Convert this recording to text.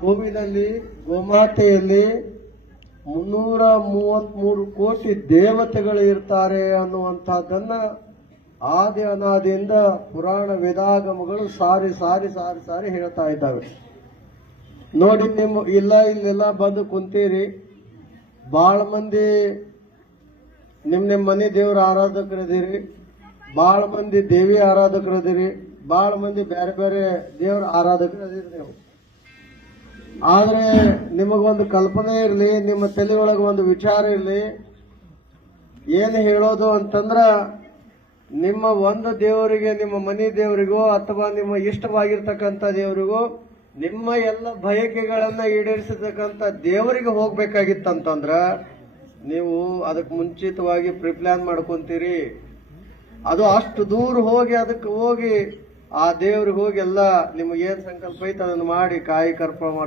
ಭೂಮಿನಲ್ಲಿ ಗೋಮಾತೆಯಲ್ಲಿ ಮುನ್ನೂರ ಮೂವತ್ಮೂರು ಕೋಟಿ ದೇವತೆಗಳು ಇರ್ತಾರೆ ಅನ್ನುವಂಥದ್ದನ್ನ ಆದಿ ಅನಾದಿಯಿಂದ ಪುರಾಣ ವೇದಾಗಮಗಳು ಸಾರಿ ಸಾರಿ ಸಾರಿ ಸಾರಿ ಹೇಳ್ತಾ ಇದ್ದಾವೆ. ನೋಡಿ ನಿಮ್ಮ ಇಲ್ಲ ಇಲ್ಲೆಲ್ಲ ಬಂದು ಕುಂತೀರಿ. ಭಾಳ ಮಂದಿ ನಿಮ್ ನಿಮ್ಮ ಮನೆ ದೇವ್ರ ಆರಾಧಕರದಿರಿ ಭಾಳ ಮಂದಿ ದೇವಿ ಆರಾಧಕರದಿರಿ ಭಾಳ ಮಂದಿ ಬೇರೆ ಬೇರೆ ದೇವ್ರ ಆರಾಧಕರದಿರಿ ನೀವು. ಆದ್ರೆ ನಿಮಗೊಂದು ಕಲ್ಪನೆ ಇರಲಿ, ನಿಮ್ಮ ತಲೆಯೊಳಗೆ ಒಂದು ವಿಚಾರ ಇರಲಿ, ಏನು ಹೇಳೋದು ಅಂತಂದ್ರ ನಿಮ್ಮ ಒಂದು ದೇವರಿಗೆ, ನಿಮ್ಮ ಮನೆ ದೇವರಿಗೋ ಅಥವಾ ನಿಮ್ಮ ಇಷ್ಟವಾಗಿರ್ತಕ್ಕಂಥ ದೇವರಿಗೋ ನಿಮ್ಮ ಎಲ್ಲ ಬಯಕೆಗಳನ್ನ ಈಡೇರಿಸತಕ್ಕಂಥ ದೇವರಿಗೆ ಹೋಗ್ಬೇಕಾಗಿತ್ತಂತಂದ್ರ ನೀವು ಅದಕ್ಕೆ ಮುಂಚಿತವಾಗಿ ಪ್ರಿಪ್ಲಾನ್ ಮಾಡ್ಕೊಂತೀರಿ. ಅದು ಅಷ್ಟು ದೂರ ಹೋಗಿ ಅದಕ್ಕೆ ಹೋಗಿ ಆ ದೇವ್ರಿಗೆ ಹೋಗಿ ಎಲ್ಲ ನಿಮಗೇನು ಸಂಕಲ್ಪ ಐತೆ ಅದನ್ನು ಮಾಡಿ ಕಾಯಿ ಕರ್ಪ